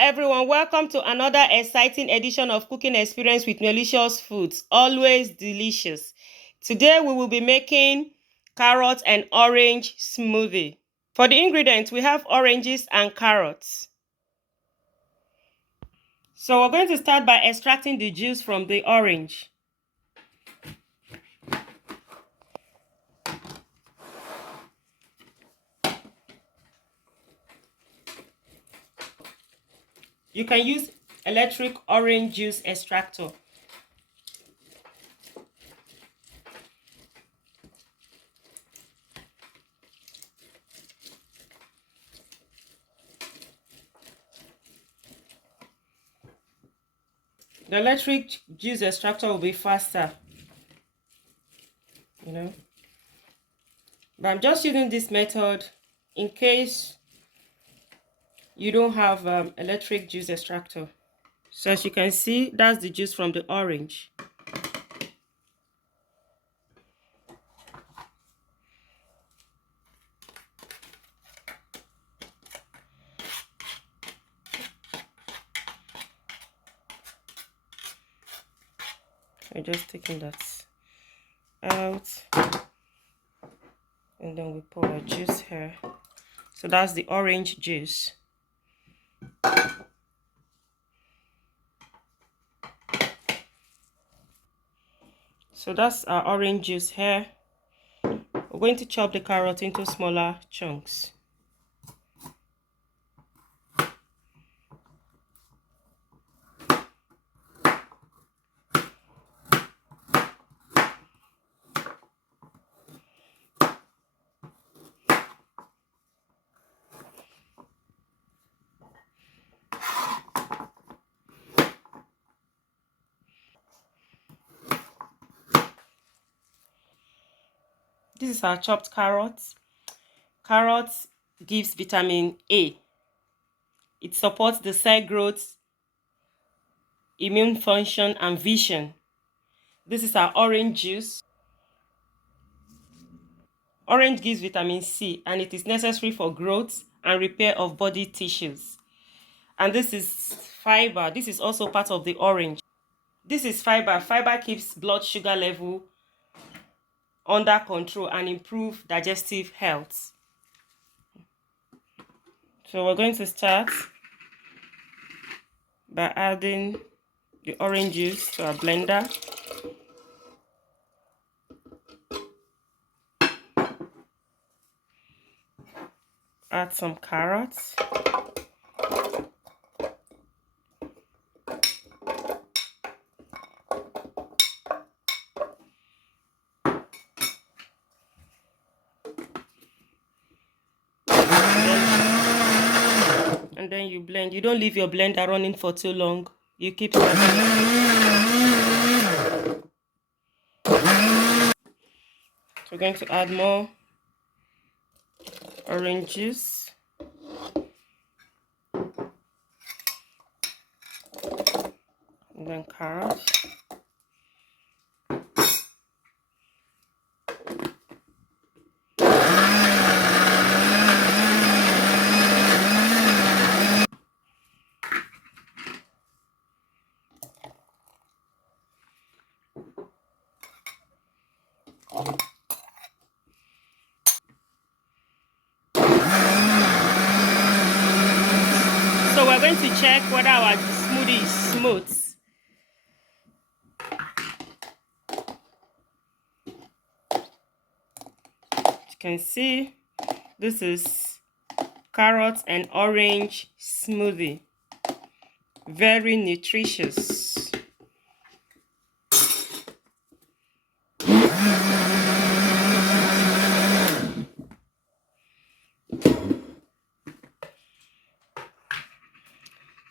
everyone, welcome to another exciting edition of Cooking Experience with Delicious Foods, always delicious. Today we will be making carrot and orange smoothie. For the ingredients, we have oranges and carrots. So we're going to start by extracting the juice from the orange. You can use electric orange juice extractor. The electric juice extractor will be faster, but I'm just using this method in case you don't have electric juice extractor. So as you can see, that's the juice from the orange. I'm just taking that out, and then we pour our juice here. So that's the orange juice. So that's our orange juice here. We're going to chop the carrot into smaller chunks. This is our chopped carrots. Carrots gives vitamin A. It supports the cell growth, immune function, and vision. This is our orange juice. Orange gives vitamin C, and it is necessary for growth and repair of body tissues. And this is fiber. This is also part of the orange. This is fiber. Fiber keeps blood sugar level under control and improve digestive health. So we're going to start by adding the orange juice to our blender. Add some carrots. And then you blend. You don't leave your blender running for too long. You keep stirring. So we're going to add more orange juice. And then carrots. So we're going to check whether our smoothie is smooth. You can see this is carrot and orange smoothie. Very nutritious.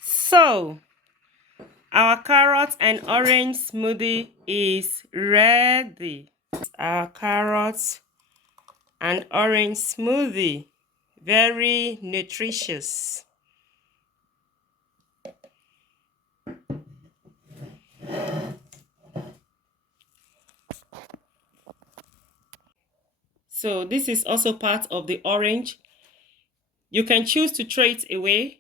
So our carrot and orange smoothie is ready. Our carrot and orange smoothie, very nutritious. So this is also part of the orange. You can choose to throw it away,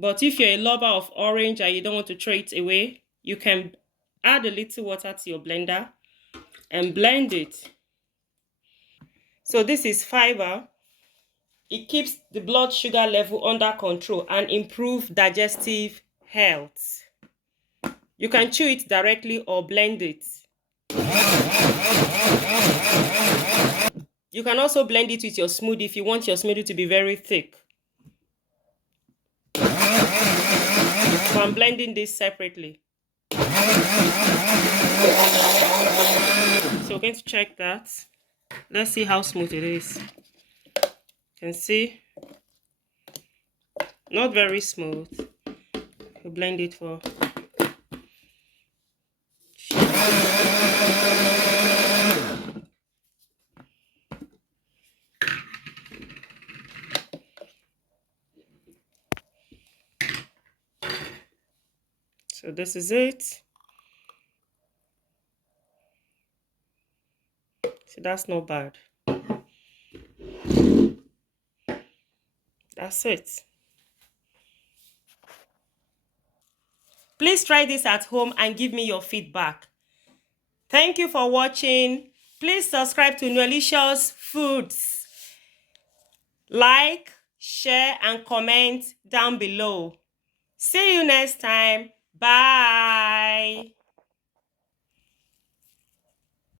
But if you're a lover of orange and you don't want to throw it away, you can add a little water to your blender and blend it. So this is fiber. It keeps the blood sugar level under control and improve digestive health. You can chew it directly or blend it. You can also blend it with your smoothie if you want your smoothie to be very thick. So I'm blending this separately. So we're going to check that. Let's see how smooth it is. You can see, not very smooth. We'll blend it for. So this is it. See, that's not bad. That's it. Please try this at home and give me your feedback. Thank you for watching. Please subscribe to Nuelicious Foods. Like, share, and comment down below. See you next time. Bye.